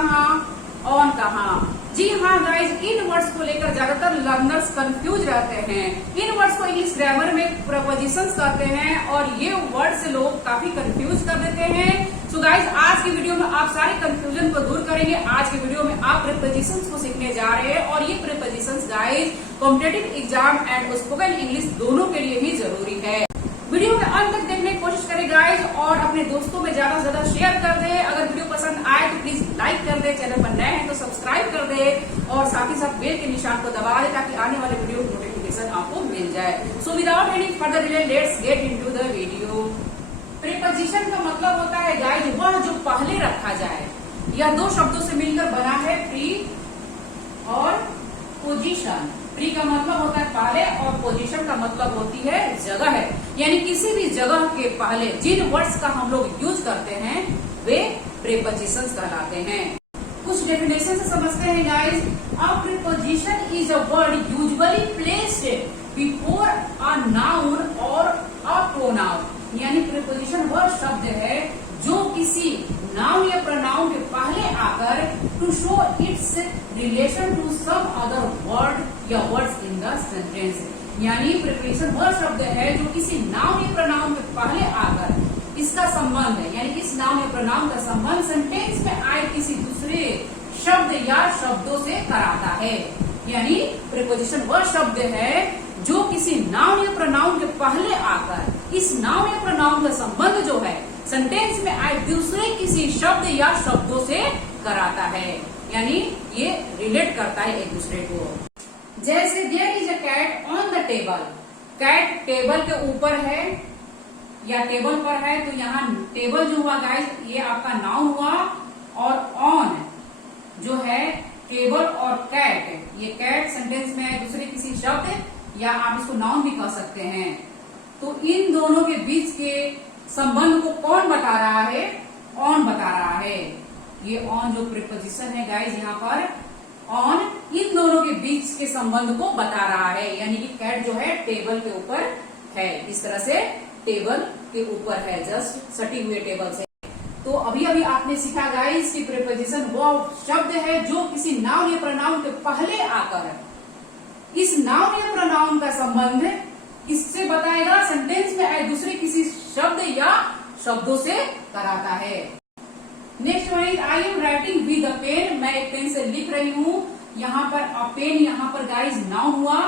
कहाँ, ऑन कहाँ। जी हाँ गाइज, इन वर्ड्स को लेकर ज्यादातर लर्नर्स कंफ्यूज रहते हैं। इन वर्ड्स को इंग्लिश ग्रामर में प्रपोजिशंस कहते हैं और ये वर्ड्स लोग काफी कंफ्यूज कर देते हैं। सो गाइज, आज की वीडियो में आप सारे कंफ्यूजन को दूर करेंगे। आज की वीडियो में आप प्रीपोजिशंस को सीखने जा रहे हैं और ये prepositions guys competitive exam and spoken English दोनों के लिए ही जरूरी है। वीडियो में अंत तक देखने की कोशिश करें गाइज और अपने दोस्तों में ज्यादा से ज्यादा शेयर कर दे। अगर वीडियो पसंद आए तो प्लीज लाइक कर दे, चैनल पर नए हैं तो सब्सक्राइब कर दे और साथ ही साथ बेल के निशान को दबा दे ताकि आने वाले वीडियो की नोटिफिकेशन आपको मिल जाए। So without any further delay let's get into the video. Preposition का मतलब होता है गाइज वह जो पहले रखा जाए। यह दो शब्दों से मिलकर बना है, प्री और पोजीशन। प्री का मतलब होता है पहले और पोजीशन का मतलब होती है जगह है, यानी किसी भी जगह के पहले जिन वर्ड्स का हम लोग यूज करते हैं वे प्रीपोजिशंस कहलाते हैं। कुछ डेफिनेशन से समझते हैं guys. A preposition is a word usually placed before a noun और अ प्रोनाउन, यानी प्रीपोजिशन वह शब्द है जो किसी नाउन या प्रोनाउन के पहले आकर to show its relation to some other word या वर्ड्स इन द सेंटेंस, यानी प्रीपोजिशन वह शब्द है जो किसी नाउन या प्रोनाउन के पहले आकर इसका संबंध है, यानी इस नाउन या प्रोनाउन का संबंध सेंटेंस में आए किसी दूसरे शब्द या शब्दों से कराता है। यानी प्रीपोजिशन वह शब्द है जो किसी नाउन या प्रोनाउन के पहले आकर इस नाउन या प्रोनाउन का संबंध जो है सेंटेंस में आए दूसरे किसी शब्द या शब्दों से कराता है, यानी ये रिलेट करता है एक दूसरे को। जैसे there is a cat on the table. Cat table के ऊपर है या टेबल पर है, तो यहाँ टेबल जो हुआ गाइस ये आपका नाउन हुआ और ऑन जो है टेबल और कैट, ये कैट सेंटेंस में है दूसरे किसी शब्द या आप इसको नाउन भी कह सकते हैं। तो इन दोनों के बीच के संबंध को कौन बता रहा है? ऑन बता रहा है। ये ऑन जो प्रीपोजिशन है गाइज यहाँ पर ऑन इन दोनों के बीच के संबंध को बता रहा है, यानी कि कैट जो है टेबल के ऊपर है, इस तरह से टेबल के ऊपर है, जस्ट सटी हुए टेबल से। तो अभी अभी आपने सीखा गाइज कि प्रीपोजिशन वो शब्द है जो किसी नाउन या प्रोनाउन के पहले आकर इस नाउन या प्रोनाउन का संबंध इससे बताएगा सेंटेंस में आए दूसरे किसी शब्द या शब्दों से कराता है। Next one is I am writing with a pen. मैं एक पेन से लिख रही हूँ। यहाँ पर अ पेन यहाँ पर गाइज नाउन हुआ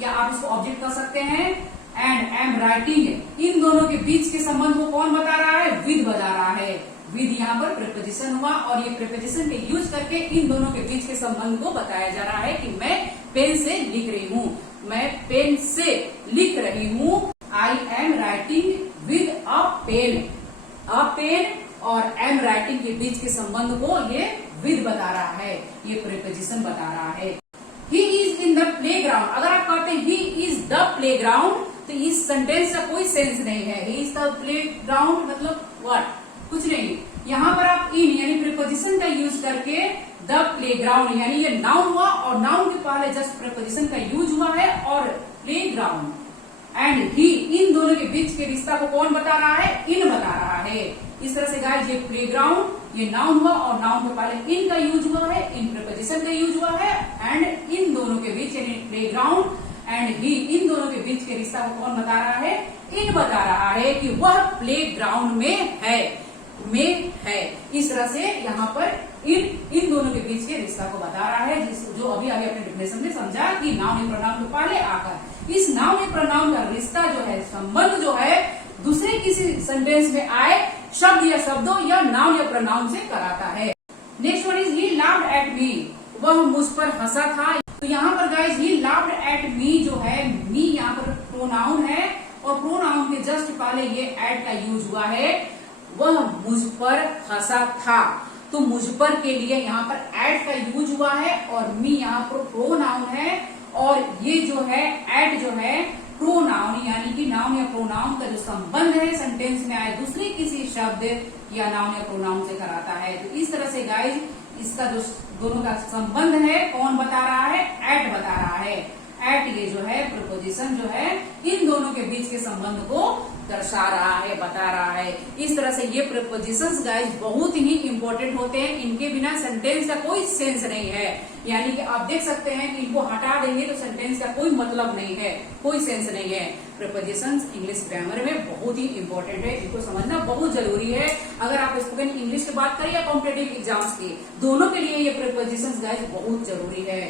या आप इसको ऑब्जेक्ट कर सकते हैं। And I am writing in दोनों के बीच के संबंध को कौन बता रहा है? विद बता रहा है। विद यहाँ पर प्रीपोजिशन हुआ और ये प्रीपोजिशन के यूज करके इन दोनों के बीच के संबंध को बताया जा रहा है कि मैं पेन से लिख रही हूँ, मैं पेन से लिख रही हूँ। I am writing with a pen. A pen और एम राइटिंग के बीच के संबंध को ये विद बता रहा है, ये प्रीपोजिशन बता रहा है। He is in the play ground. अगर आप कहते हैं he is the play ground तो इस सेंटेंस का कोई सेंस नहीं है। He is the play ground मतलब व्हाट? कुछ नहीं। यहाँ पर आप इन यानी प्रीपोजिशन का यूज करके द प्ले ग्राउंड यानी ये नाउन हुआ और नाउन के पहले जस्ट प्रीपोजिशन का यूज हुआ है और प्ले ग्राउंड एंड ही इन दोनों के बीच के रिश्ता को कौन बता रहा है? इन बता रहा है। इस तरह से गाइस ये प्ले ग्राउंड ये नाउन हुआ और नाउन के पहले इन का यूज हुआ है, इन प्रीपोजिशन का यूज हुआ है एंड इन दोनों के बीच यानी प्ले ग्राउंड एंड ही इन दोनों के बीच के रिश्ता को कौन बता रहा है? इन बता रहा है कि वह प्ले ग्राउंड में है। इस तरह से यहाँ पर इन दोनों के बीच के रिश्ता को बता रहा है, जो अभी आगे अपने डेफिनेशन में समझा कि नाउन या प्रोनाउन के पहले आकर इस नाउन या प्रोनाउन का रिश्ता जो है संबंध जो है दूसरे किसी सेंटेंस में आए शब्द या शब्दों या नाउन या प्रोनाउन से कराता है। Next one is he laughed at me. वह मुझ पर हंसा था। तो यहाँ पर guys he laughed at me जो है मी यहाँ पर प्रोनाउन है और प्रोनाउन के जस्ट पहले ये एट का यूज हुआ है। वह मुझ पर हंसा था तो मुझ पर के लिए यहाँ पर एट का यूज हुआ है और मी यहाँ पर प्रोनाउन है और ये जो है एट जो है प्रोनाउन यानी कि नाउन या प्रोनाउन का जो संबंध है सेंटेंस में आए दूसरे किसी शब्द या नाउन या प्रोनाउन से कराता है। तो इस तरह से गाइज इसका जो दोनों का संबंध है कौन बता रहा है? एट बता रहा है। एट ये जो है प्रीपोजिशन जो है इन दोनों के बीच के संबंध को दर्शा रहा है, बता रहा है। इस तरह से ये प्रीपोजिशंस गाइस बहुत ही इंपॉर्टेंट होते हैं। इनके बिना सेंटेंस का कोई सेंस नहीं है। यानी कि आप देख सकते हैं कि इनको हटा देंगे तो सेंटेंस का कोई मतलब नहीं है, कोई सेंस नहीं है। प्रीपोजिशंस इंग्लिश ग्रामर में बहुत ही इंपॉर्टेंट है, इनको समझना बहुत जरूरी है। अगर आप स्पोकन इंग्लिश की बात करें या कॉम्पिटेटिव एग्जाम्स की, दोनों के लिए ये प्रीपोजिशंस गाइस बहुत जरूरी है।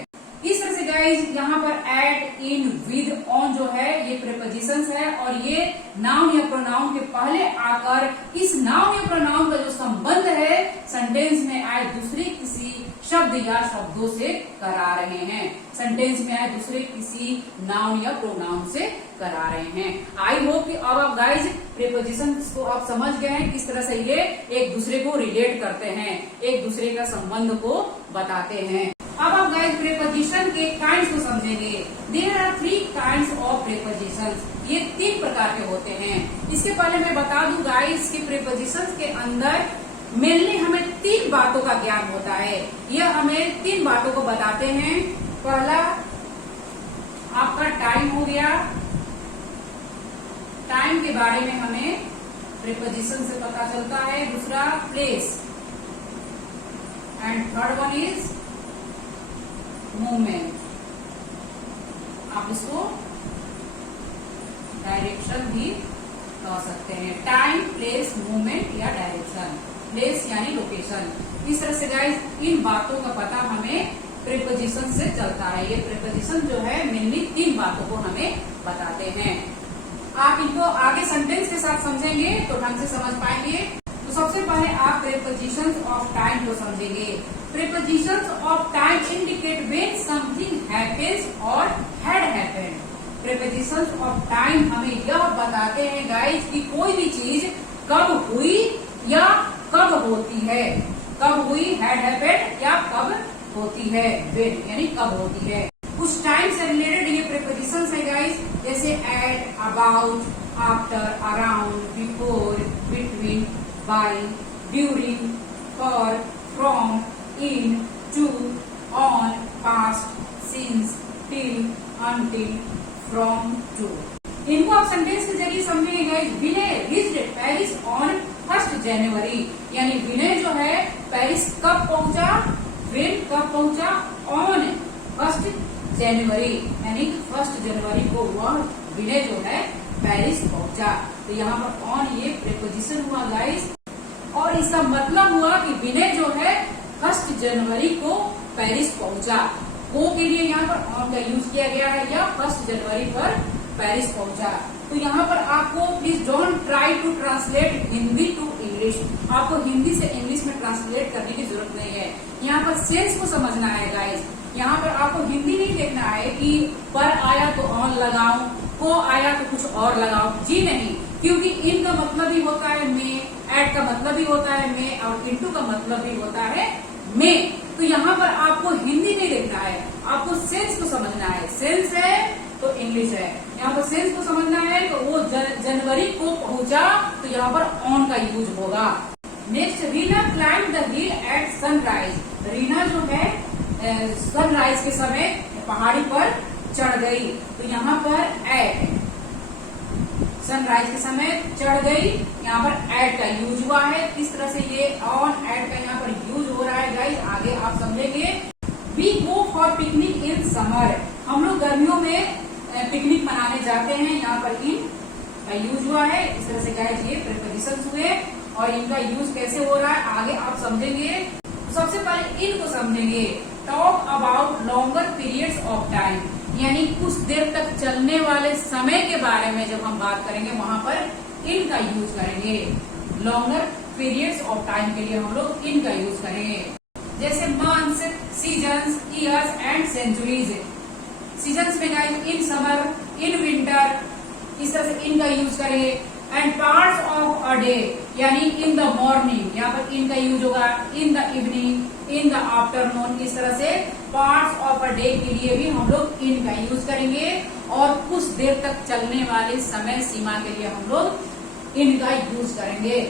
इस तरह से गाइस यहाँ पर एट, इन, विद, ऑन जो है ये प्रीपोजिशंस है और ये नाउन या प्रोनाउन के पहले आकर इस नाउन या प्रोनाउन का जो संबंध है सेंटेंस में आए दूसरे किसी शब्द या शब्दों से करा रहे हैं। सेंटेंस में आए दूसरे किसी नाउन या प्रोनाउन से करा रहे हैं। आई होप कि अब आप गाइज प्रीपोजिशंस को आप समझ गए हैं किस तरह से ये एक दूसरे को रिलेट करते हैं, एक दूसरे का संबंध को बताते हैं। अब आप गाइस प्रीपोजिशन के काइंड्स को समझेंगे। There are 3 kinds of prepositions. ये 3 प्रकार के होते हैं। इसके पहले मैं बता दूं गाइस कि प्रीपोजिशंस के अंदर मेनली हमें 3 बातों का ज्ञान होता है। यह हमें 3 बातों को बताते हैं। पहला आपका टाइम हो गया, टाइम के बारे में हमें प्रीपोजिशन से पता चलता है। दूसरा place and third one is movement. आप इसको डायरेक्शन भी कह सकते हैं। टाइम, प्लेस, मूवमेंट या डायरेक्शन। प्लेस यानी लोकेशन। इस तरह से गाइस इन बातों का पता हमें प्रीपोजिशन से चलता है। ये प्रीपोजिशन जो है मेनली 3 बातों को हमें बताते हैं। आप इनको आगे सेंटेंस के साथ समझेंगे तो ढंग से समझ पाएंगे। तो सबसे पहले आप प्रीपोजिशंस ऑफ टाइम को समझेंगे। Prepositions of time indicate when something happens और had happened. Prepositions of time हमें यह बताते हैं गाइस कि कोई भी चीज कब हुई या कब होती है। कब हुई, हैड हैपेंड, या कब होती है, व्हेन यानी कब होती है। कुछ टाइम से रिलेटेड ये प्रीपोजिशंस है गाइस, जैसे at, about, after, around, before, between, by, during, for, from, in, to, on, past, since, till, until, from, to. इनको आप सेंटेंस के जरिए समझेंगे guys. Vinay reached Paris on 1 January. यानी विनय जो है पेरिस कब पहुंचा, व्हेन कब पहुंचा, ऑन 1 जनवरी यानी 1 जनवरी को वह विनय जो है पेरिस पहुंचा। तो यहाँ पर ऑन ये प्रीपोजिशन हुआ गाइस और इसका मतलब हुआ कि विनय जो है 1 जनवरी को पेरिस पहुंचा। को के लिए यहाँ पर ऑन का यूज किया गया है या 1 जनवरी पर पेरिस पहुंचा। तो यहाँ पर आपको please don't try to translate Hindi to English. आपको हिंदी से इंग्लिश में ट्रांसलेट करने की जरूरत नहीं है। यहाँ पर सेंस को समझना है गाइस। यहाँ पर आपको हिंदी नहीं देखना है कि पर आया तो ऑन लगाऊं, को आया तो कुछ और लगाओ। जी नहीं, क्योंकि इन का मतलब भी होता है में, एट का मतलब भी होता है में और इनटू का मतलब भी होता है में। तो यहाँ पर आपको हिंदी नहीं देखना है, आपको सेंस को समझना है। सेंस है तो इंग्लिश है। यहाँ पर सेंस को समझना है तो वो जनवरी को पहुंचा तो यहाँ पर ऑन का यूज होगा। Next, Reena climb the hill at sunrise. Reena जो है सनराइज के समय पहाड़ी पर चढ़ गई। तो यहाँ पर एट, सनराइज के समय चढ़ गई, यहाँ पर एट का यूज हुआ है। किस तरह से ये ऑन एट का यहाँ पर यूज हो रहा है गाइस, आगे आप समझेंगे। We go for picnic in summer. हम लोग गर्मियों में पिकनिक मनाने जाते हैं, यहाँ पर इन का यूज हुआ है। इस तरह से गाइस ये प्रीपोजिशंस हुए और इनका यूज कैसे हो रहा है आगे आप समझेंगे। सबसे पहले इन को समझेंगे। Talk about longer periods of time, यानी कुछ देर तक चलने वाले समय के बारे में जब हम बात करेंगे वहां पर इन का यूज करेंगे। लॉन्गर पीरियड्स ऑफ टाइम के लिए हम लोग इन का यूज करेंगे। जैसे months, seasons, years and centuries. Seasons में guys in summer, in winter, इस तरह से इन का यूज करेंगे। And parts of a day, यानी इन द मॉर्निंग, यहाँ पर इन का यूज होगा। In the evening, in the afternoon, इस तरह से पार्ट्स ऑफ अ डे के लिए भी हम लोग इन का यूज करेंगे। और कुछ देर तक चलने वाले समय सीमा के लिए हम लोग इन का यूज करेंगे।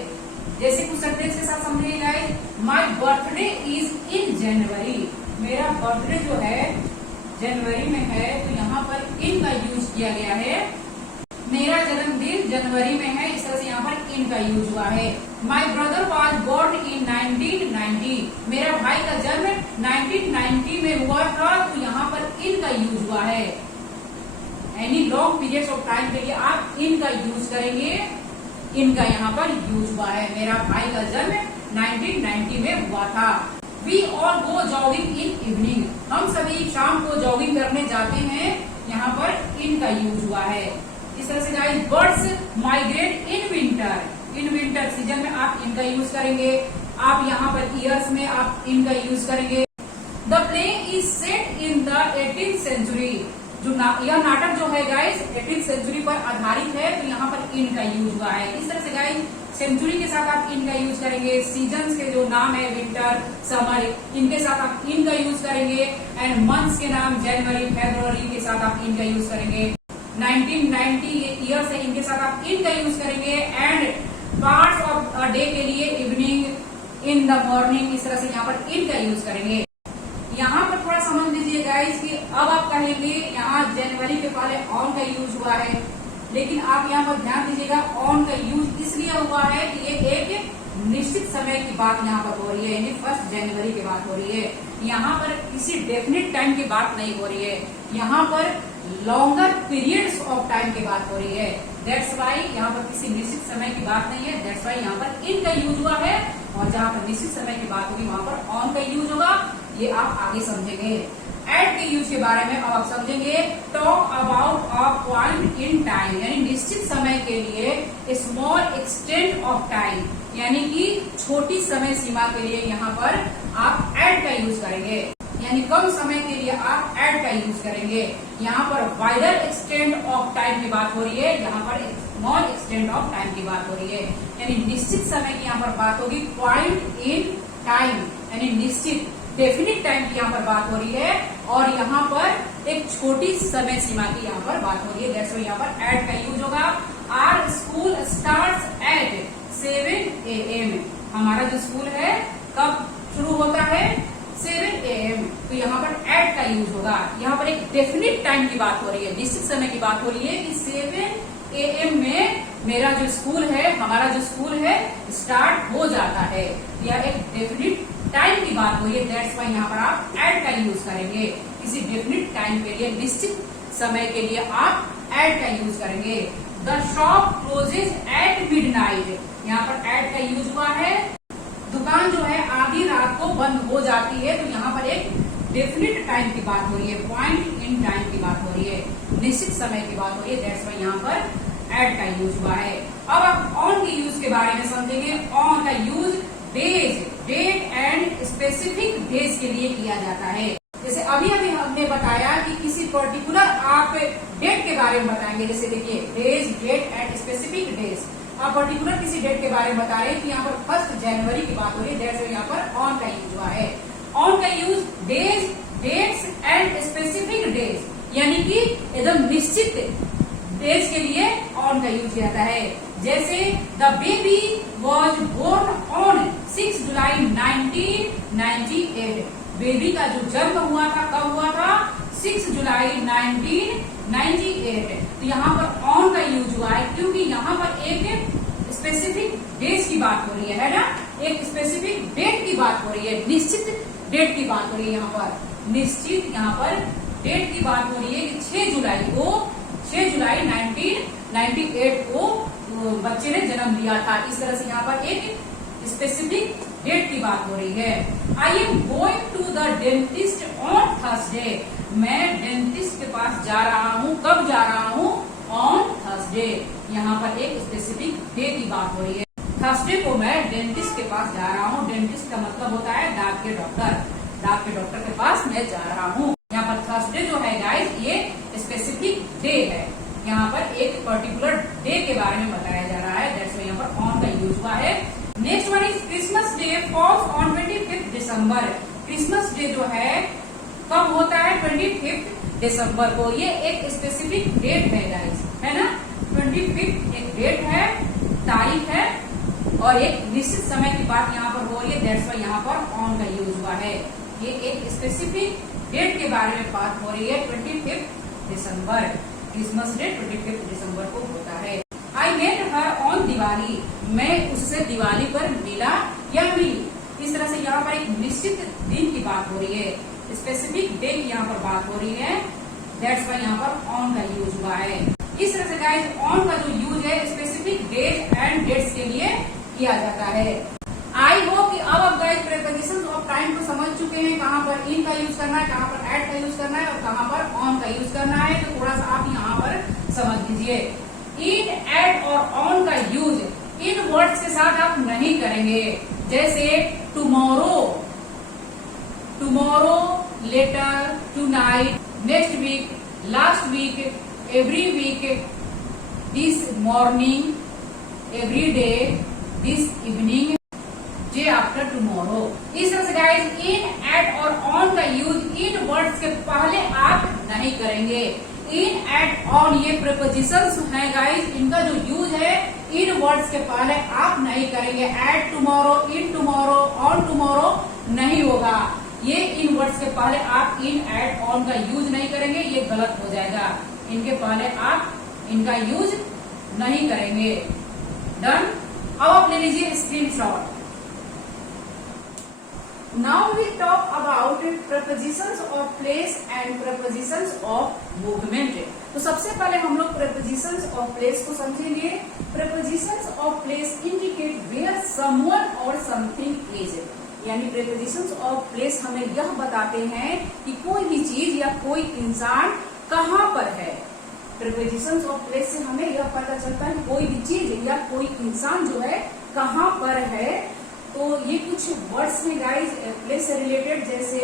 जैसे कुछ सेंटेंस के साथ समझिएगा। माई बर्थडे इज इन जनवरी। मेरा बर्थडे जो है जनवरी में है, तो यहाँ पर इन का यूज किया गया है। मेरा जन्मदिन जनवरी में है, इनका यूज हुआ है। My brother was born in 1990, मेरा भाई का जन्म 1990 में हुआ था, तो यहाँ पर इनका यूज हुआ है। Any long period of time के लिए आप इनका यूज करेंगे, इनका यहाँ पर यूज हुआ है। मेरा भाई का जन्म 1990 में हुआ था। We all go jogging in evening, हम सभी शाम को जॉगिंग करने जाते हैं, यहाँ पर इनका यूज हुआ है। इस तरह से guys birds migrate in winter, in winter season में आप इनका यूज करेंगे। आप यहाँ पर ईयर्स में आप इनका यूज करेंगे। The play is set in the 18th century, जो यह नाटक जो है गाइस 18th सेंचुरी पर आधारित है, तो यहाँ पर इनका यूज हुआ है। इस तरह से गाइस सेंचुरी के साथ आप इनका यूज करेंगे। सीजन्स के जो नाम है विंटर, समर, इनके साथ आप इनका यूज करेंगे। एंड मंथ्स के नाम जनवरी, फरवरी के साथ आप इनका यूज करेंगे। 1990 ईयर से इनके साथ आप इनका यूज करेंगे। And parts of a day के लिए इवनिंग, इन द मॉर्निंग, इस तरह से यहाँ पर इनका यूज करेंगे। यहाँ पर थोड़ा समझ लीजिए गाइस कि अब आप कहेंगे यहाँ जनवरी के पहले ऑन का यूज हुआ है, लेकिन आप यहाँ पर ध्यान दीजिएगा ऑन का यूज इसलिए हुआ है कि ये एक निश्चित समय की बात यहाँ पर हो रही है, यानी 1 जनवरी की बात हो रही है। यहाँ पर किसी डेफिनेट टाइम की बात नहीं हो रही है, यहाँ पर लॉन्गर पीरियड्स ऑफ टाइम की बात हो रही है। दैट्स वाई यहाँ पर किसी निश्चित समय की बात नहीं है। दैट्स वाई यहाँ पर इन का यूज हुआ है, और जहाँ पर निश्चित समय की बात होगी वहां पर ऑन का यूज होगा। ये आप आगे समझेंगे। एट के यूज के बारे में अब आप समझेंगे। Talk about a point in time, यानी निश्चित समय के लिए स्मॉल एक्सटेंट ऑफ टाइम, यानी कि छोटी समय सीमा के लिए यहाँ पर आप एट का यूज करेंगे, यानी कम समय के लिए आप एट का यूज करेंगे। यहाँ पर वाइडर एक्सटेंट ऑफ टाइम की बात हो रही है, यहाँ पर स्मॉल एक्सटेंट ऑफ टाइम की बात हो रही है, यानी निश्चित समय की यहाँ पर बात होगी। पॉइंट इन टाइम यानी निश्चित डेफिनिट टाइम की यहाँ पर बात हो रही है, और यहाँ पर एक छोटी समय सीमा की यहाँ पर बात हो रही है। दैट्स व्हाई यहाँ पर एट का यूज होगा। Our school starts at 7 AM, हमारा जो स्कूल है कब शुरू होता है 7 AM, तो यहाँ पर एट का यूज होगा। यहाँ पर एक डेफिनिट टाइम की बात हो रही है, निश्चित समय की बात हो रही है कि 7 AM में मेरा जो स्कूल है, हमारा जो स्कूल है स्टार्ट हो जाता है। यह एक डेफिनिट टाइम की बात हो रही है। दैट्स व्हाई यहाँ पर आप एट का यूज करेंगे। किसी डेफिनिट टाइम के लिए, निश्चित समय के लिए आप एट का यूज करेंगे। The shop closes at midnight, यहाँ पर एट का यूज हुआ है। दुकान जो है आधी रात को बंद हो जाती है, तो यहाँ पर एक डेफिनिट टाइम की बात हो रही है, पॉइंट इन टाइम की बात हो रही है, निश्चित समय की बात हो रही है। दैट्स व्हाई यहाँ पर एट का यूज हुआ है। अब आप ऑन के यूज के बारे में समझेंगे। ऑन का use days, date and specific days के लिए किया जाता है। जैसे अभी हमने बताया कि किसी पर्टिकुलर आप डेट के बारे में बताएंगे, जैसे देखिए days, date and specific days. आप पर्टिकुलर किसी डेट के बारे में बता रहे हैं कि यहाँ पर 1 जनवरी की बात हो रही है, दैट्स व्हाई यहाँ पर ऑन का यूज हुआ है। ऑन का use days, dates and specific days, यानी कि एकदम निश्चित डेज के लिए ऑन का यूज किया जाता है। जैसे the baby was born on 6 July 1998, baby का जो जन्म हुआ था कब हुआ था 6 जुलाई 1998। तो यहाँ पर ऑन का यूज हुआ है, क्योंकि यहाँ पर एक स्पेसिफिक डेज की बात हो रही है ना, एक स्पेसिफिक डेट की बात हो रही है, निश्चित डेट की बात हो रही है। यहाँ पर निश्चित यहाँ पर डेट की बात हो रही है कि 6 जुलाई 1998 को बच्चे ने जन्म लिया था। इस तरह से यहाँ पर एक स्पेसिफिक डेट की बात हो रही है। I am going to the dentist on Thursday, मैं डेंटिस्ट के पास जा रहा हूँ। कब जा रहा हूँ? On Thursday. यहाँ पर एक स्पेसिफिक डे की बात हो रही है। थर्सडे को मैं डेंटिस्ट के पास जा रहा हूँ। डेंटिस्ट का मतलब होता है दांत के डॉक्टर। दांत के डॉक्टर के पास मैं जा रहा हूँ। यहाँ पर थर्सडे जो है गाइस ये स्पेसिफिक डे है। यहाँ पर एक पर्टिकुलर डे के बारे में बताया जा रहा है। दैट्स व्हाई यहाँ पर ऑन का यूज हुआ है। Next one is Christmas day falls on 25 December. Christmas day जो है कब होता है? 25 दिसंबर को। ये एक स्पेसिफिक डेट है गाइस, है ना। 25 एक डेट है, तारीख है, और एक निश्चित समय की बात यहाँ पर हो रही है। दैट्स व्हाई यहाँ पर ऑन का यूज हुआ है। ये एक स्पेसिफिक डेट के बारे में बात हो रही है। 25 दिसंबर, क्रिसमस डे 25 दिसंबर को होता है। I met her on Diwali, मैं उससे दिवाली पर मिला या मिली। इस तरह से यहाँ पर एक निश्चित दिन की बात हो रही है, स्पेसिफिक डे की यहाँ पर बात हो रही है, दैट्स वाई यहाँ पर ऑन का यूज हुआ है। इस तरह से गाइस ऑन का जो यूज है स्पेसिफिक डेज एंड डेट्स के लिए किया जाता है। आई होप कि अब आप गाइस प्रीपोजिशंस ऑफ टाइम को समझ चुके हैं, कहाँ पर इन का यूज करना है, कहाँ पर एट का यूज करना है और कहाँ पर ऑन का यूज करना है। तो थोड़ा सा आप यहाँ पर समझ लीजिए। इन, एट और ऑन का यूज इन वर्ड्स के साथ आप नहीं करेंगे, जैसे tomorrow, tomorrow, later, tonight, next week, last week, every week, this morning, every day, this evening, day after tomorrow. इस तरह से गाइस इन, एट और ऑन का यूज इन वर्ड्स के पहले आप नहीं करेंगे। इन, एट, ऑन ये प्रीपोजिशंस हैं गाइस, इनका जो यूज है इन वर्ड्स के पहले आप नहीं करेंगे। At tomorrow, in tomorrow, on tomorrow नहीं होगा। ये इन वर्ड्स के पहले आप इन, एट, ऑन का यूज नहीं करेंगे, ये गलत हो जाएगा। इनके पहले आप इनका यूज नहीं करेंगे। डन। अब आप ले लीजिए screenshot. Now we talk about prepositions of place and prepositions of movement. तो सबसे पहले हम लोग prepositions of place को समझेंगे। Prepositions of place indicate where someone or something is. यानी prepositions of place हमें यह बताते हैं कि कोई भी चीज या कोई इंसान कहाँ पर है। Prepositions of place से हमें यह पता चलता है कोई भी चीज या कोई इंसान जो है कहाँ पर है। तो ये कुछ वर्ड्स हैं गाइस प्लेस से रिलेटेड, जैसे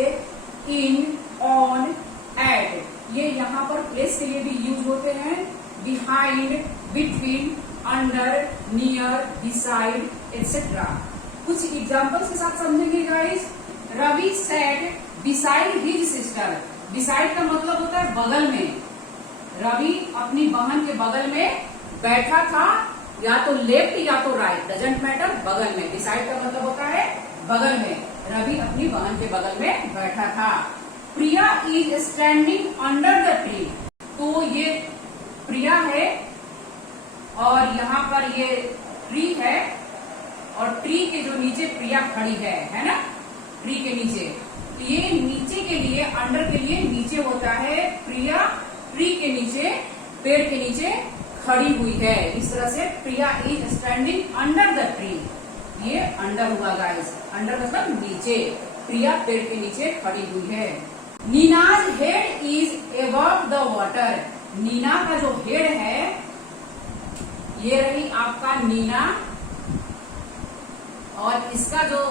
इन, ऑन, एट, ये यहाँ पर प्लेस के लिए भी यूज होते हैं। Behind, between, under, near, beside, etcetera. कुछ एग्जांपल्स के साथ समझेंगे guys. Ravi said beside his sister. Beside का मतलब होता है बगल में। रवि अपनी बहन के बगल में बैठा था, या तो लेफ्ट या तो राइट, डजंट मैटर, बगल में। बिसाइड का मतलब होता है बगल में। रवि अपनी बहन के बगल में बैठा था। Priya is standing under the tree. तो ये प्रिया है और यहाँ पर ये ट्री है और ट्री के जो नीचे प्रिया खड़ी है ना, ट्री के नीचे। तो ये नीचे के लिए, अंडर के लिए नीचे होता है। प्रिया ट्री के नीचे, पेड़ के नीचे खड़ी हुई है। इस तरह से Priya is standing under the tree. ये अंडर हुआ गाइस, अंडर मतलब नीचे। प्रिया पेड़ के नीचे खड़ी हुई है। Neena's head is above the water. Neena का जो हेड है, ये रही आपका नीना, और इसका जो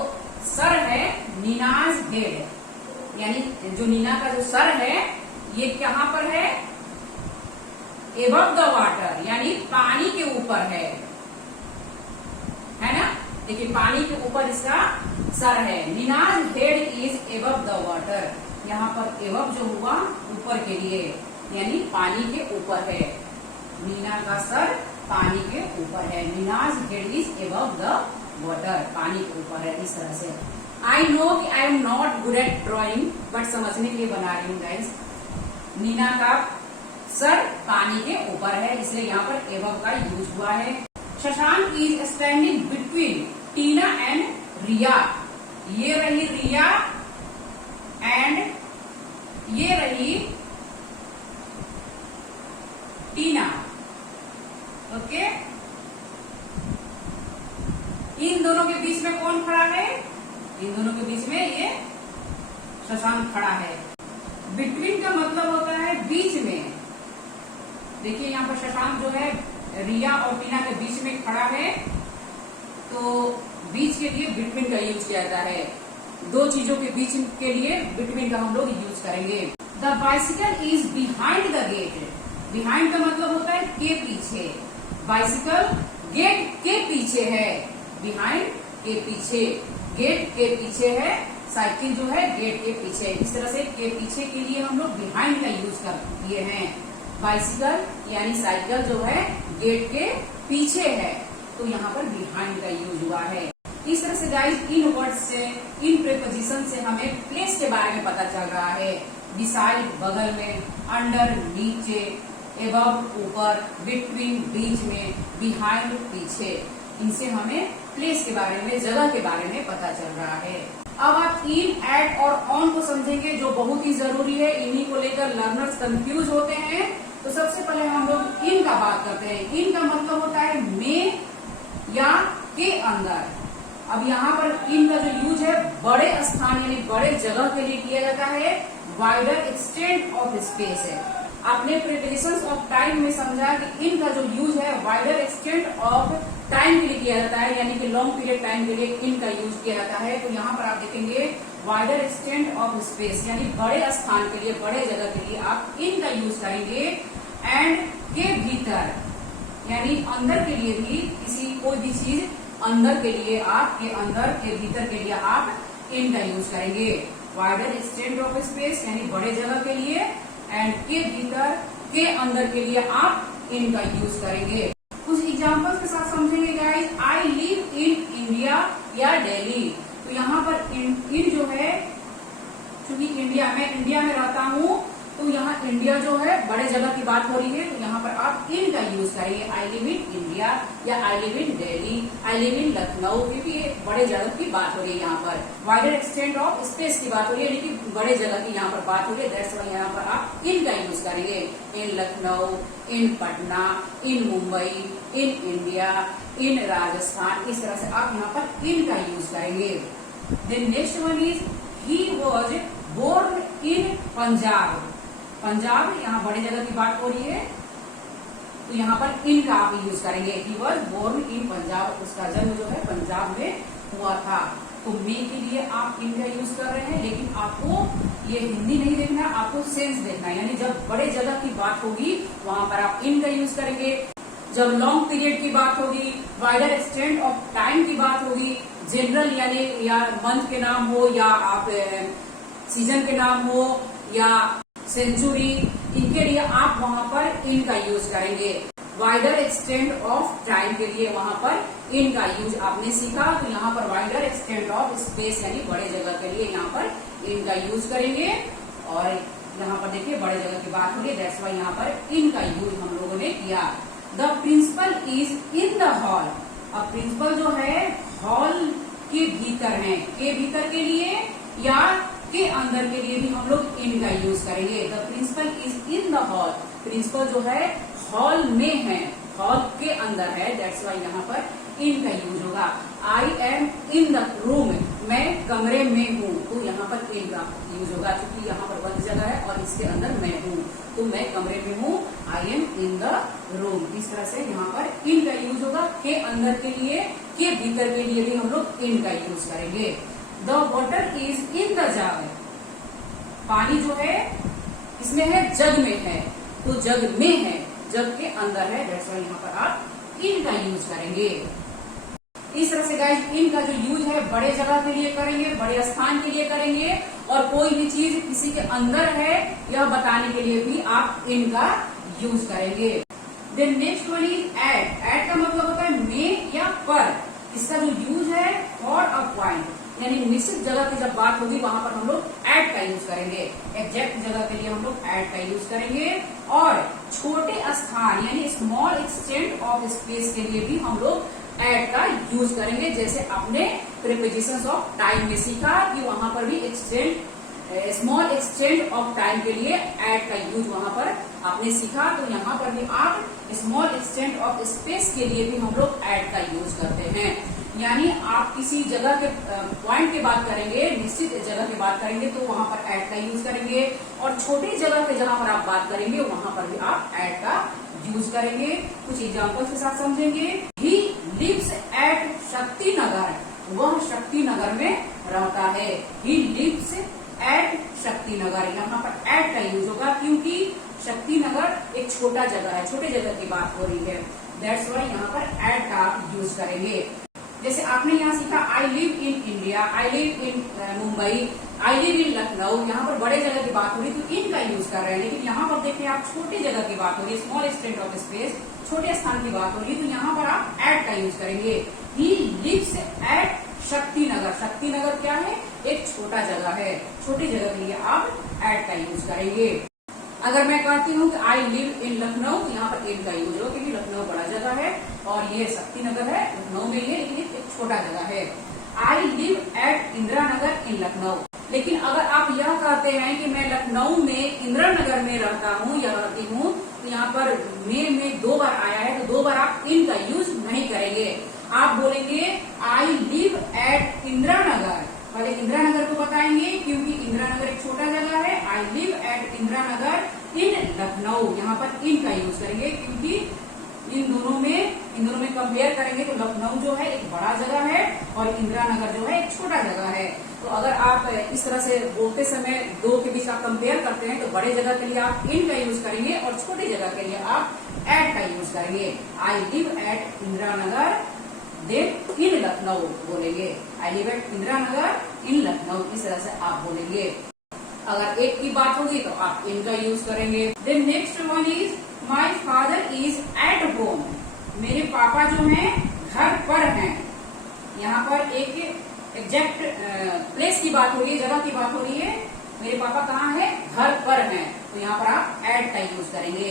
सर है नीनाज हेड, यानी जो नीना का जो सर है ये कहाँ पर है? एबव द वाटर, यानी पानी के ऊपर है ना। देखिए पानी के ऊपर इसका सर है। Neena's head is above the water. यहाँ पर एबव जो हुआ ऊपर के लिए, यानी पानी के ऊपर है। नीना का सर पानी के ऊपर है। Neena's head is above the water, पानी के ऊपर है। इस तरह से आई नो कि I am not good at drawing, but समझने के लिए बना रही हूँ गाइस। नीना का सर पानी के ऊपर है, इसलिए यहाँ पर एबव का यूज हुआ है। Shashank is standing between Tina and Riya. ये रही रिया एंड ये रही टीना। ओके, इन दोनों के बीच में कौन खड़ा है? इन दोनों के बीच में ये शशांक खड़ा है। बिटवीन का मतलब होता है बीच में। देखिए यहाँ पर शशांक जो है रिया और टीना के बीच में खड़ा है, तो बीच के लिए बिटवीन का यूज किया जाता है। दो चीजों के बीच के लिए बिटवीन का हम लोग यूज करेंगे। The bicycle is behind the gate. Behind का मतलब होता है के पीछे। बाइसिकल गेट के पीछे है। बिहाइंड के पीछे, गेट के पीछे है। साइकिल जो है गेट के पीछे। इस तरह से के पीछे के लिए हम लोग बिहाइंड का यूज कर दिए हैं। बाइसिकल यानी साइकिल जो है गेट के पीछे है, तो यहाँ पर बिहाइंड का यूज हुआ है। इस तरह से गाइस इन वर्ड्स से, इन प्रीपोजिशन से हमें प्लेस के बारे में पता चल रहा है। बिसाइड बगल में, अंडर नीचे, एबव ऊपर, बिटवीन बीच में, बिहाइंड पीछे। इनसे हमें प्लेस के बारे में, जगह के बारे में पता चल रहा है। अब आप इन, एट और ऑन को समझेंगे जो बहुत ही जरूरी है। इन्हीं को लेकर लर्नर्स कंफ्यूज होते हैं। तो सबसे पहले हम लोग इन का बात करते हैं। इन का मतलब होता है में या के अंदर। अब यहाँ पर इन का जो यूज है बड़े स्थान यानी बड़े जगह के लिए किया जाता है। वाइडर एक्सटेंट ऑफ स्पेस है। आपने प्रीपोजिशंस ऑफ टाइम में समझा कि इन का जो यूज है वाइडर एक्सटेंट ऑफ टाइम के लिए किया जाता है, यानी कि लॉन्ग पीरियड टाइम के लिए इन का यूज किया जाता है। तो यहाँ पर आप देखेंगे वाइडर एक्सटेंट ऑफ स्पेस यानी बड़े स्थान के लिए, बड़े जगह के लिए आप इन का यूज करेंगे। एंड के भीतर यानी अंदर के लिए भी, किसी कोई भी चीज अंदर के लिए आप के अंदर, के भीतर के लिए आप इन का यूज करेंगे। वाइडर एक्सटेंट ऑफ स्पेस यानी बड़े जगह के लिए, एंड के भीतर, के अंदर के लिए आप इन का यूज करेंगे। कुछ एग्जाम्पल्स के साथ समझेंगे guys. I live in India या दिल्ली। तो यहाँ पर इन जो है, क्योंकि इंडिया में रहता हूँ, तो यहाँ इंडिया जो है बड़े जगह की बात हो रही है, तो यहाँ पर आप इन का यूज करेंगे। आई लिव इन इंडिया या I live in Delhi, I live in Lucknow, क्योंकि ये बड़े जगह की बात हो रही है। यहाँ पर वाइडर एक्सटेंट ऑफ स्पेस की बात हो रही है, यानी कि बड़े जगह की यहाँ पर बात हो रही है। दैट्स व्हाई यहाँ पर आप इन का यूज करेंगे। इन लखनऊ, इन पटना, इन मुंबई, इन इंडिया, इन राजस्थान, इस तरह से आप यहाँ पर इन का यूज करेंगे। Then next one is he was born in Punjab. Punjab यहाँ बड़े जगह की बात हो रही है, तो यहाँ पर इन का आप यूज करेंगे। He was born in Punjab, उसका जन्म जो है पंजाब में हुआ था। तो मे के लिए आप इन का यूज कर रहे हैं, लेकिन आपको ये हिंदी नहीं देखना, आपको सेंस देखना है। यानी जब बड़े जगह की बात होगी वहां पर आप इन का यूज करेंगे। जब लॉन्ग पीरियड की बात होगी, वाइडर एक्सटेंट ऑफ टाइम की बात होगी, जनरल यानी या मंथ के नाम हो, या आप सीजन के नाम हो, या सेंचुरी, इनके लिए आप वहां पर इन का यूज करेंगे। वाइडर एक्सटेंट ऑफ टाइम के लिए वहां पर इन का यूज आपने सीखा। तो यहाँ पर वाइडर एक्सटेंट ऑफ स्पेस यानी बड़े जगह के लिए यहाँ पर इन का यूज करेंगे। और यहाँ पर देखिए बड़े जगह की बात हो रही है, दैट्स व्हाई यहाँ पर इन का यूज हम लोगों ने किया। The principal is in the hall. अब प्रिंसिपल जो है हॉल के भीतर है, के भीतर के लिए या के अंदर के लिए भी हम लोग इन का यूज करेंगे। The principal is in the hall. Principal जो है हॉल में है, हॉल के अंदर है, दैट्स व्हाई यहाँ पर इन का यूज होगा। I am in the room, मैं कमरे में हूँ, तो यहाँ पर इन का यूज होगा। क्योंकि यहाँ पर बंद जगह है और इसके अंदर मैं हूँ, तो मैं कमरे में हूँ। I M in the room, इस तरह से यहाँ पर इन का यूज होगा। के अंदर के लिए, के भीतर के लिए भी हम लोग इन का यूज करेंगे। The water is in the जग। पानी जो है इसमें है, जग में है, तो जग में है, जग के अंदर है, दैट्स व्हाई यहाँ पर आप इन का यूज करेंगे। इस तरह से गाइस इन का जो यूज है बड़े जगह के लिए करेंगे, बड़े स्थान के लिए करेंगे, और कोई भी चीज किसी के अंदर है यह बताने के लिए भी आप इन का यूज करेंगे। Then next one is at. At का मतलब होता है में या पर। इसका जो यूज है फॉर अ पॉइंट, यानी निश्चित जगह की जब बात होगी वहां पर हम लोग एट का यूज करेंगे। एग्जैक्ट जगह के लिए हम लोग एट का यूज करेंगे। और छोटे स्थान यानी स्मॉल एक्सटेंट ऑफ स्पेस के लिए भी हम लोग एट का यूज करेंगे। जैसे आपने प्रीपोजिशंस ऑफ टाइम में सीखा कि वहां पर भी स्मॉल एक्सटेंट ऑफ टाइम के लिए एट का यूज वहां पर आपने सीखा। तो यहाँ पर भी आप स्मॉल एक्सटेंट ऑफ स्पेस के लिए भी हम लोग एट का यूज करते हैं। यानी आप किसी जगह के पॉइंट की बात करेंगे, निश्चित जगह की बात करेंगे, तो वहां पर एट का यूज करेंगे। और छोटी जगह पे जहां पर आप बात करेंगे वहां पर भी आप एट का यूज करेंगे। कुछ एग्जाम्पल्स के साथ समझेंगे। He lives at Shakti Nagar. वह शक्ति नगर में रहता है। He lives at Shakti Nagar. यहाँ पर एट का यूज होगा क्योंकि शक्ति नगर एक छोटा जगह है, छोटे जगह की बात हो रही है, दैट्स व्हाई यहाँ पर एट का यूज करेंगे। जैसे आपने यहाँ सीखा I live in India, I live in Mumbai, I live in Lucknow, यहाँ पर बड़े जगह की बात हो रही है तो इन का यूज कर रहे हैं। लेकिन यहाँ पर देखिए आप छोटी जगह की बात हो रही है, स्मॉल एक्सटेंट ऑफ स्पेस, छोटे स्थान की बात हो रही है, तो यहाँ पर आप एट का यूज करेंगे। He lives at Shakti Nagar. Shakti Nagar क्या है? एक छोटा जगह है, छोटी जगह के लिए आप एट का यूज करेंगे। अगर मैं कहती हूँ कि आई लिव इन लखनऊ, तो यहाँ पर इन का यूज हो, क्योंकि लखनऊ बड़ा जगह है और ये शक्ति नगर है, लखनऊ में ये लेकिन एक छोटा जगह है। आई live at Indira Nagar in Lucknow. लेकिन अगर आप यह कहते हैं कि मैं लखनऊ में इंदिरा नगर में रहता हूँ या रहती हूँ, तो यहाँ पर में 2 बार आया है, तो 2 बार आप इन का यूज नहीं करेंगे। आप बोलेंगे आई लिव एट इंदिरा नगर। पहले इंदिरा नगर को बताएंगे क्योंकि इंदिरा नगर एक छोटा जगह है। आई live at Indira Nagar in Lucknow, यहाँ पर इन का यूज करेंगे क्योंकि इन दोनों में कंपेयर करेंगे तो लखनऊ जो है एक बड़ा जगह है और इंदिरा नगर जो है एक छोटा जगह है। तो अगर आप इस तरह से बोलते समय 2 के बीच आप कंपेयर करते हैं तो बड़े जगह के लिए आप इन का यूज करेंगे और छोटी जगह के लिए आप एट का यूज करेंगे। I live at Indira Nagar then in Lucknow बोलेंगे। I live at Indira Nagar in Lucknow, इस तरह से आप बोलेंगे। अगर एक की बात होगी तो आप इन का यूज करेंगे। Then next one is my father is at home. मेरे पापा जो हैं घर पर हैं। यहाँ पर एक एग्जैक्ट प्लेस की बात हो रही है, जगह की बात हो रही है। मेरे पापा कहाँ है? घर पर हैं, तो यहाँ पर आप एट का यूज करेंगे।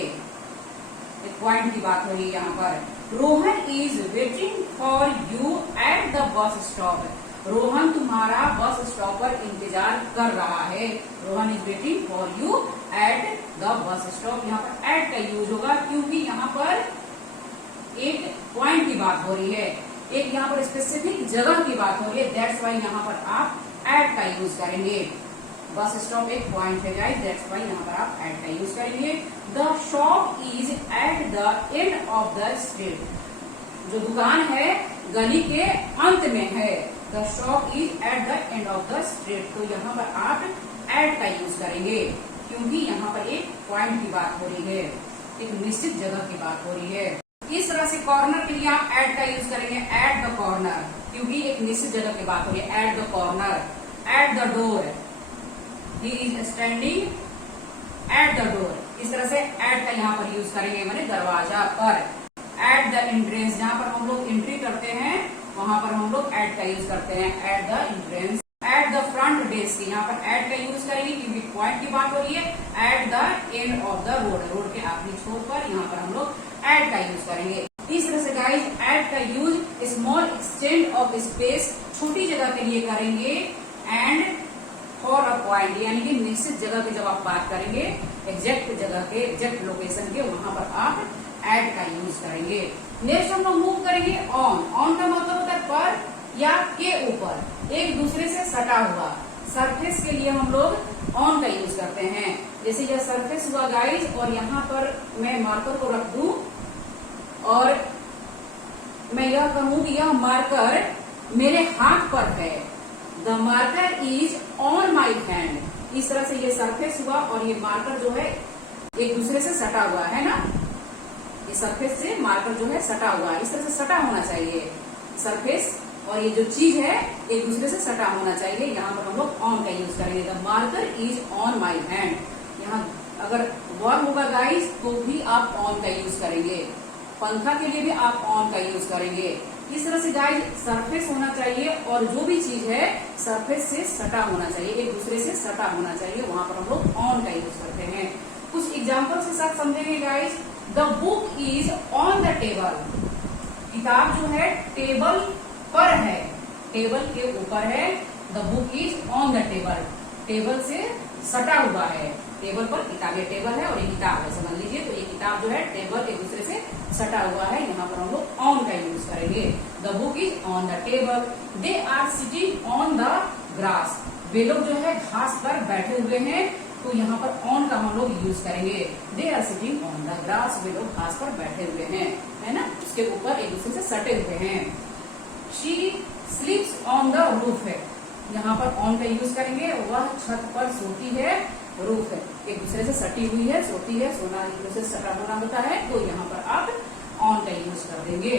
एक पॉइंट की बात हो रही है यहाँ पर। Rohan is waiting for you at the bus stop. Rohan तुम्हारा बस स्टॉप पर इंतजार कर रहा है। Rohan is waiting for you at the bus stop. यहाँ पर एट का यूज होगा क्योंकि यहाँ पर एक पॉइंट की बात हो रही है, एक यहाँ पर स्पेसिफिक जगह की बात हो रही है। दैट्स वाई यहाँ पर आप एट का यूज करेंगे। बस स्टॉप एक पॉइंट है गाइस, दैट्स वाई यहाँ पर आप एट का यूज करेंगे। The shop is at the end of the street. जो दुकान है गली के अंत में है। The shop is at the end of the street, तो यहाँ पर आप एट का यूज करेंगे क्योंकि यहाँ पर एक पॉइंट की बात हो रही है, एक निश्चित जगह की बात हो रही है। इस तरह से कॉर्नर के लिए आप एट का यूज करेंगे, एट द कॉर्नर, क्योंकि एक निश्चित जगह की बात हो रही है। At the corner, at the door, he is standing at the door. इस तरह से एट का यहाँ पर यूज करेंगे, मैंने दरवाजा पर। एट द एंट्रेंस, जहाँ पर हम लोग एंट्री करते हैं वहां पर हम लोग एट का यूज करते हैं, at the entrance. At the front desk, यहाँ पर एट का यूज करेंगे क्योंकि पॉइंट की बात हो रही है। At the end of the road, road के आखिरी छोर पर यहाँ पर हम लोग एट का यूज करेंगे। इस तरह से गाइस एट का use small extend of space, छोटी जगह के लिए करेंगे। एंड फॉर अ पॉइंट, यानी कि निश्चित जगह की जब आप बात करेंगे, एग्जैक्ट जगह के, एग्जैक्ट लोकेशन के, वहां पर आप एट का यूज करेंगे। नेक्स्ट हम लोग मूव करेंगे ऑन। ऑन का मतलब होता है पर या के ऊपर, एक दूसरे से सटा हुआ। सरफेस के लिए हम लोग ऑन का यूज करते हैं। जैसे यह सरफेस हुआ गाइस, और यहाँ पर मैं मार्कर को रख दूं और मैं यह कहूं कि यह मार्कर मेरे हाथ पर है। The marker is on my hand. इस तरह से ये सरफेस हुआ और ये मार्कर जो है एक दूसरे से सटा हुआ है ना, ये सरफेस से मार्कर जो है सटा हुआ है। इस तरह से सटा होना चाहिए सरफेस और ये जो चीज है एक दूसरे से सटा होना चाहिए। यहाँ पर हम लोग ऑन का यूज करेंगे। The marker is on my hand. यहाँ अगर वर्ब होगा गाइस तो भी आप ऑन का यूज करेंगे। पंखा के लिए भी आप ऑन का यूज करेंगे। इस तरह से गाइस सरफेस होना चाहिए और जो भी चीज है सरफेस से सटा होना चाहिए, एक दूसरे से सटा होना चाहिए, वहां पर हम लोग ऑन का यूज करते हैं। कुछ एग्जाम्पल के साथ समझेंगे guys. The book is on the table. किताब जो है टेबल पर है, टेबल के ऊपर है। The book is on the table, table से सटा हुआ है। टेबल पर किताब, ये टेबल है और ये किताब है, समझ लीजिए। तो ये किताब जो है टेबल एक दूसरे से सटा हुआ है, यहाँ पर हम लोग ऑन का यूज करेंगे। The book is on the table. They are sitting on the grass. वे लोग जो है घास पर बैठे हुए हैं, तो यहाँ पर ऑन का हम लोग यूज करेंगे। They are sitting on the grass. वे लोग घास पर बैठे हुए हैं, है ना, उसके ऊपर एक दूसरे से सटे हुए हैं। शी स्लीप्स ऑन द रूफ है, यहाँ पर ऑन का यूज करेंगे। वह छत पर सोती है, रूफ है, एक दूसरे से सटी हुई है, सोती है, सोना एक दूसरे से सटा होना होता है, तो यहाँ पर आप ऑन का यूज कर देंगे।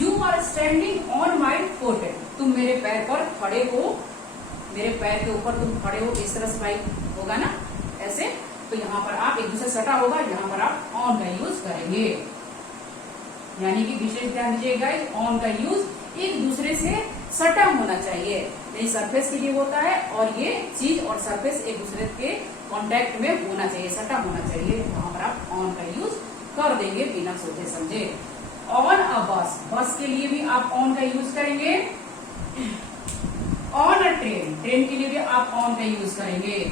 You are standing on my foot. तुम मेरे पैर पर खड़े हो, मेरे पैर के ऊपर तुम खड़े हो, इस तरह से भाई होगा ना ऐसे, तो यहाँ पर आप एक दूसरे सटा होगा, यहाँ पर आप ऑन का यूज करेंगे। यानी कि विशेष ध्यान दीजिएगा, ऑन का यूज एक दूसरे से सटा होना चाहिए, नहीं सरफेस के लिए होता है और ये चीज और सरफेस एक दूसरे के कांटेक्ट में होना चाहिए, सटा होना चाहिए। वहां पर आप ऑन का यूज कर देंगे बिना सोचे समझे। ऑन अ बस, बस के लिए भी आप ऑन का यूज करेंगे। ऑन अ ट्रेन, ट्रेन के लिए भी आप ऑन का यूज करेंगे।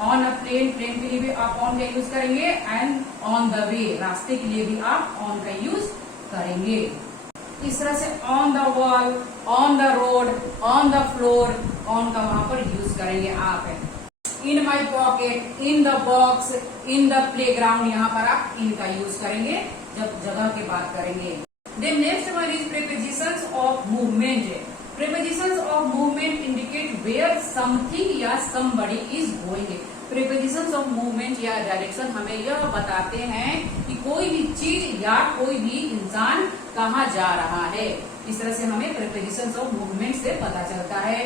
ऑन अ प्लेन, प्लेन के लिए भी आप ऑन का यूज करेंगे। एंड ऑन द वे, रास्ते के लिए भी आप ऑन का यूज करेंगे। इस तरह से on the wall, on the road, on the floor, on का वहां पर यूज करेंगे आप। In my pocket, in the box, in the playground, यहाँ पर आप इन का यूज करेंगे जब जगह की बात करेंगे। Then next one is prepositions of movement. Prepositions of movement indicate where something या somebody is going. Prepositions of movement या डायरेक्शन हमें यह बताते हैं कि कोई भी चीज या कोई भी इंसान कहाँ जा रहा है। इस तरह से हमें प्रीपोजिशंस ऑफ मूवमेंट से पता चलता है।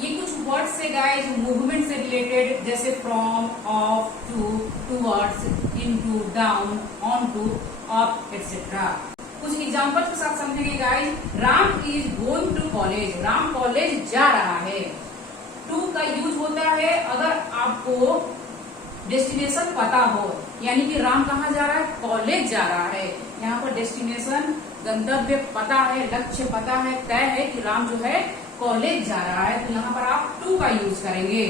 ये कुछ वर्ड्स से गाइस मूवमेंट से रिलेटेड, जैसे from, off, to, towards, into, down, on to, up etcetera. कुछ एग्जांपल्स के साथ समझेंगे guys. Ram is going to college, Ram college जा रहा है। टू का यूज होता है अगर आपको डेस्टिनेशन पता हो, यानी कि राम कहाँ जा रहा है, कॉलेज जा रहा है। यहाँ पर डेस्टिनेशन, गंतव्य पता है, लक्ष्य पता है, तय है कि राम जो है कॉलेज जा रहा है, तो यहाँ पर आप टू का यूज करेंगे।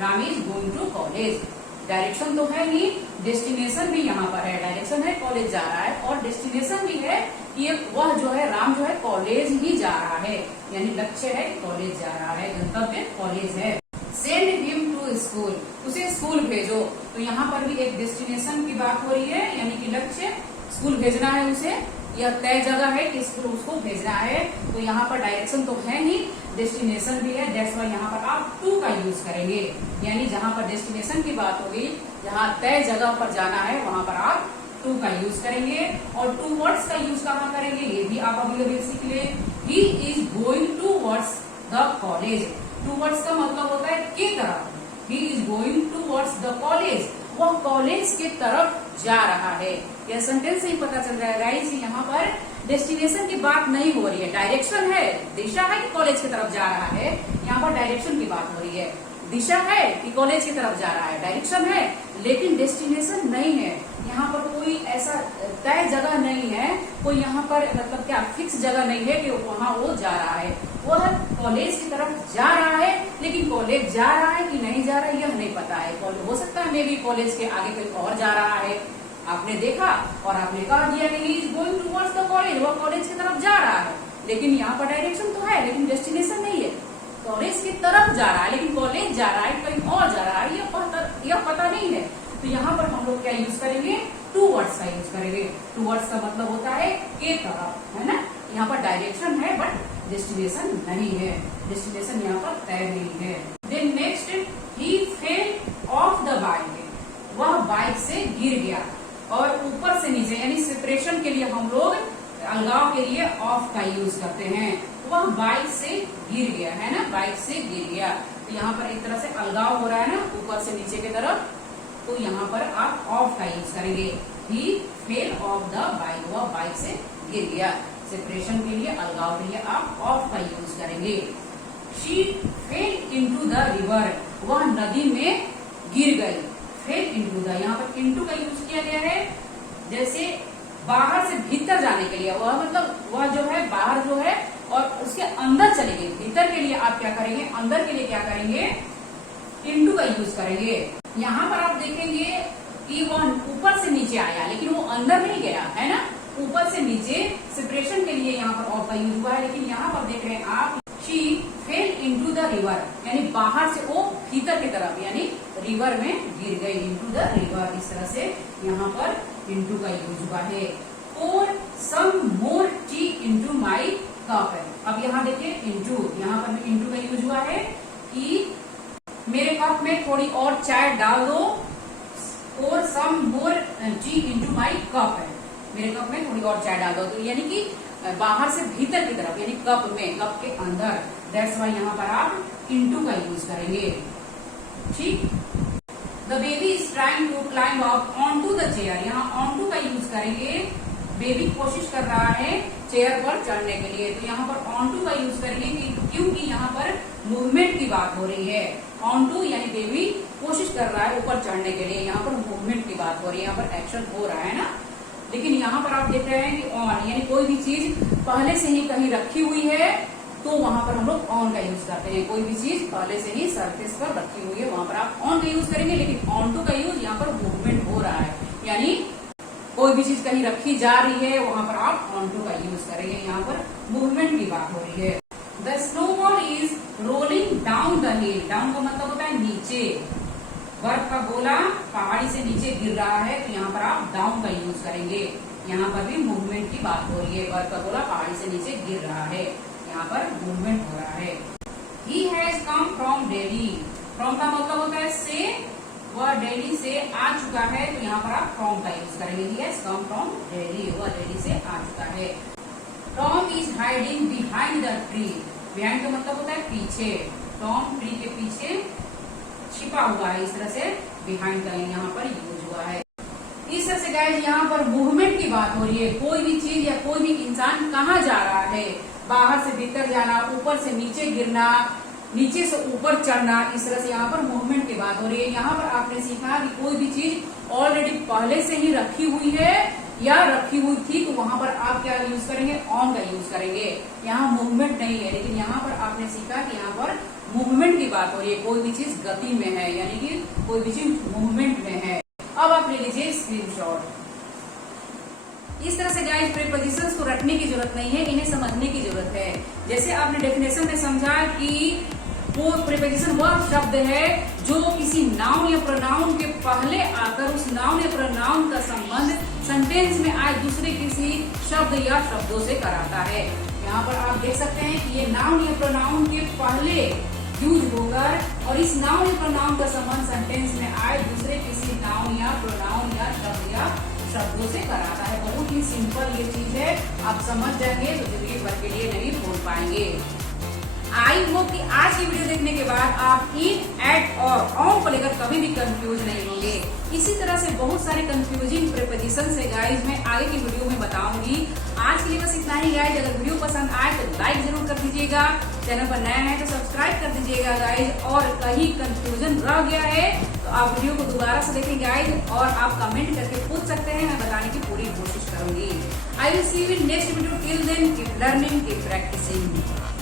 Ram is going to college. Direction तो है ही, डेस्टिनेशन भी यहाँ पर है। डायरेक्शन है कॉलेज जा रहा है और डेस्टिनेशन भी है कि वह जो है राम जो है कॉलेज ही जा रहा है, यानी लक्ष्य है कॉलेज जा रहा है, गंतव्य कॉलेज है। सेंड हिम टू स्कूल, उसे स्कूल भेजो। तो यहाँ पर भी एक डेस्टिनेशन की बात हो रही है, यानी कि लक्ष्य स्कूल भेजना है उसे, यह तय जगह है कि स्कूल उसको भेजना है। तो यहाँ पर डायरेक्शन तो है ही, डेस्टिनेशन भी है, दैट्स वाई यहाँ पर आप टू का यूज करेंगे। यानी जहाँ पर डेस्टिनेशन की बात होगी, जहाँ तय जगह पर जाना है, वहां पर आप टू का यूज करेंगे। और टू वर्ड्स का यूज कहाँ करेंगे, ये भी आप अभी अभी सीख ले। He is going towards the college. Towards का मतलब होता है के तरफ। He is going towards the college, वह कॉलेज के तरफ जा रहा है। यह सेंटेंस से ही पता चल रहा है गाइस, यहाँ पर डेस्टिनेशन की बात नहीं हो रही है, डायरेक्शन है, दिशा है कि कॉलेज की तरफ जा रहा है। यहाँ पर डायरेक्शन की बात हो रही है, दिशा है कि कॉलेज की तरफ जा रहा है, डायरेक्शन है, लेकिन डेस्टिनेशन नहीं है। यहाँ पर कोई ऐसा तय जगह नहीं है, कोई यहाँ पर मतलब क्या फिक्स जगह नहीं है कि वहाँ वो जा रहा है। वह कॉलेज की तरफ जा रहा है, लेकिन कॉलेज जा रहा है कि नहीं जा रहा है यह नहीं पता है। हो सकता है मे बी कॉलेज के आगे कोई और जा रहा है, आपने देखा और आपने कह दिया कि ही is going towards the college, वह कॉलेज की तरफ जा रहा है, लेकिन यहाँ पर डायरेक्शन तो है लेकिन डेस्टिनेशन नहीं है। कॉलेज की तरफ जा रहा है लेकिन कॉलेज जा रहा है कहीं और जा रहा है, यह पता नहीं है। तो यहाँ पर हम लोग क्या यूज करेंगे, टू वर्ड्स का यूज करेंगे। टू वर्ड्स का मतलब होता है के तरफ, है ना। यहाँ पर डायरेक्शन है बट डेस्टिनेशन नहीं है, डेस्टिनेशन यहाँ पर तय नहीं है। Then next, he fell off the bike, वह बाइक से गिर गया। और ऊपर से नीचे यानी सेपरेशन के लिए हम लोग अलगाव के लिए ऑफ का यूज करते हैं। वह बाइक से गिर गया, है ना, बाइक से गिर गया। तो यहाँ पर एक तरह से अलगाव हो रहा है ना, ऊपर से नीचे की तरफ, तो यहाँ पर आप ऑफ का यूज करेंगे। ही फेल ऑफ द बाइक, वह बाइक से गिर गया। सेपरेशन के लिए, अलगाव के लिए आप ऑफ का यूज करेंगे। She fail into the river, वह नदी में गिर गई। फेल इनटू द, यहाँ पर इनटू का यूज किया गया है, जैसे बाहर से भीतर जाने के लिए, वह मतलब वह जो है बाहर जो है और उसके अंदर चले गए। भीतर के लिए आप क्या करेंगे, अंदर के लिए क्या करेंगे, इनटू का यूज करेंगे। यहाँ पर आप देखेंगे कि वह ऊपर से नीचे आया लेकिन वो अंदर नहीं गया, है ना, ऊपर से नीचे सेपरेशन के लिए यहाँ पर ऑफ का यूज हुआ है। लेकिन यहाँ पर देख रहे हैं आप, she fail into the river, यानी बाहर से वो भीतर की तरफ, यानी रिवर में गिर गई, इनटू द रिवर। इस तरह से यहाँ पर इनटू का यूज हुआ है। और सम more tea into my cup है। अब यहाँ देखिए इनटू, यहाँ पर भी इनटू का यूज हुआ है कि मेरे कप में थोड़ी और चाय डाल दो। और सम more tea into my cup है, मेरे कप में थोड़ी और चाय डाल दो। तो यानी कि बाहर से भीतर की तरफ, यानी कप में, कप के अंदर। दैट्स वाई यहाँ पर आप इनटू का यूज करेंगे। ठीक। The baby is trying to climb up on to the chair, यहाँ ऑन टू का यूज करेंगे। बेबी कोशिश कर रहा है चेयर पर चढ़ने के लिए, तो यहाँ पर ऑन टू का यूज करेंगे क्योंकि यहाँ पर मूवमेंट की बात हो रही है। ऑन टू यानी बेबी कोशिश कर रहा है ऊपर चढ़ने के लिए, यहाँ पर मूवमेंट की बात हो रही है, यहाँ पर एक्शन हो रहा है ना। लेकिन यहाँ पर आप देख रहे हैं कि ऑन यानी कोई भी चीज पहले से ही कहीं रखी हुई है तो वहां पर हम लोग ऑन का यूज करते हैं। कोई भी चीज पहले से ही सरफेस पर रखी हुई है वहां पर आप ऑन का यूज करेंगे। लेकिन ऑन टू का यूज यहाँ पर मूवमेंट हो रहा है, यानी कोई भी चीज कहीं रखी जा रही है वहां पर आप ऑन टू का यूज करेंगे, यहाँ पर मूवमेंट की बात हो रही है। The snowball is rolling down the hill. Down का मतलब होता है नीचे, बर्फ का गोला पहाड़ी से नीचे गिर रहा है तो यहाँ पर आप डाउन का यूज करेंगे। यहाँ पर भी मूवमेंट की बात हो रही है, बर्फ का गोला पहाड़ी से नीचे गिर रहा है, यहाँ पर मूवमेंट हो रहा है। He has come from Delhi। From का मतलब होता है से, वह दिल्ली से आ चुका है तो यहाँ पर आप फ्रॉम का यूज करेंगे। He has come from Delhi, वह दिल्ली से आ चुका है। Tom is hiding behind the tree। behind का मतलब होता है पीछे, टॉम ट्री के पीछे छिपा हुआ है, इस तरह से बिहाइंड का यहाँ पर यूज हुआ है। इस तरह से गाइस यहाँ पर मूवमेंट की बात हो रही है, कोई भी चीज या कोई भी इंसान कहाँ जा रहा है, बाहर से भीतर जाना, ऊपर से नीचे गिरना, नीचे से ऊपर चढ़ना, इस तरह से यहाँ पर मूवमेंट की बात हो रही है। यहाँ पर आपने सीखा कि कोई भी चीज ऑलरेडी पहले से ही रखी हुई है या रखी हुई थी तो वहां पर आप क्या यूज करेंगे, ऑन का यूज करेंगे। यहाँ मूवमेंट नहीं है, लेकिन यहाँ पर आपने सीखा कि यहाँ पर मूवमेंट की बात हो रही है, कोई भी चीज गति में है, यानी कि कोई भी चीज मूवमेंट में है। अब आप ले लीजिए स्क्रीनशॉट। इस तरह से गाइस प्रीपोजिशंस को रटने की जरूरत नहीं है, इन्हें समझने की जरूरत है। जैसे आपने डेफिनेशन में समझा कि वो प्रीपोजिशन वह शब्द है जो किसी नाउन या प्रोनाउन के पहले आकर उस नाउन या प्रोनाउन का संबंध सेंटेंस में आए दूसरे किसी शब्द या शब्दों से कराता है। यहाँ पर आप देख सकते हैं कि ये नाउन या प्रोनाउन के पहले यूज होकर और इस नाउन या प्रोनाउन का संबंध सेंटेंस में आए दूसरे किसी नाउन या प्रोनाउन या शब्दों से कराता है। बहुत ही सिंपल ये चीज है, आप समझ जाएंगे तो जिंदगी भर के लिए नहीं भूल पाएंगे। आई होप कि आज की वीडियो देखने के बाद आप इन, एट और ऑन को लेकर कभी भी कंफ्यूज नहीं होंगे। इसी तरह से बहुत सारे कंफ्यूजिंग प्रीपोजिशन से गाइज मैं आगे की वीडियो में बताऊंगी। आज के लिए बस इतना ही गाइज। अगर वीडियो पसंद आए तो लाइक जरूर कर दीजिएगा, चैनल पर नया है तो सब्सक्राइब कर दीजिएगा गाइज। और कहीं कंफ्यूजन रह गया है तो आप वीडियो को दोबारा से देखें गाइज, और आप कमेंट करके पूछ सकते हैं, मैं बताने की पूरी कोशिश करूंगी। I will see you in next video. Till then keep learning, keep practising.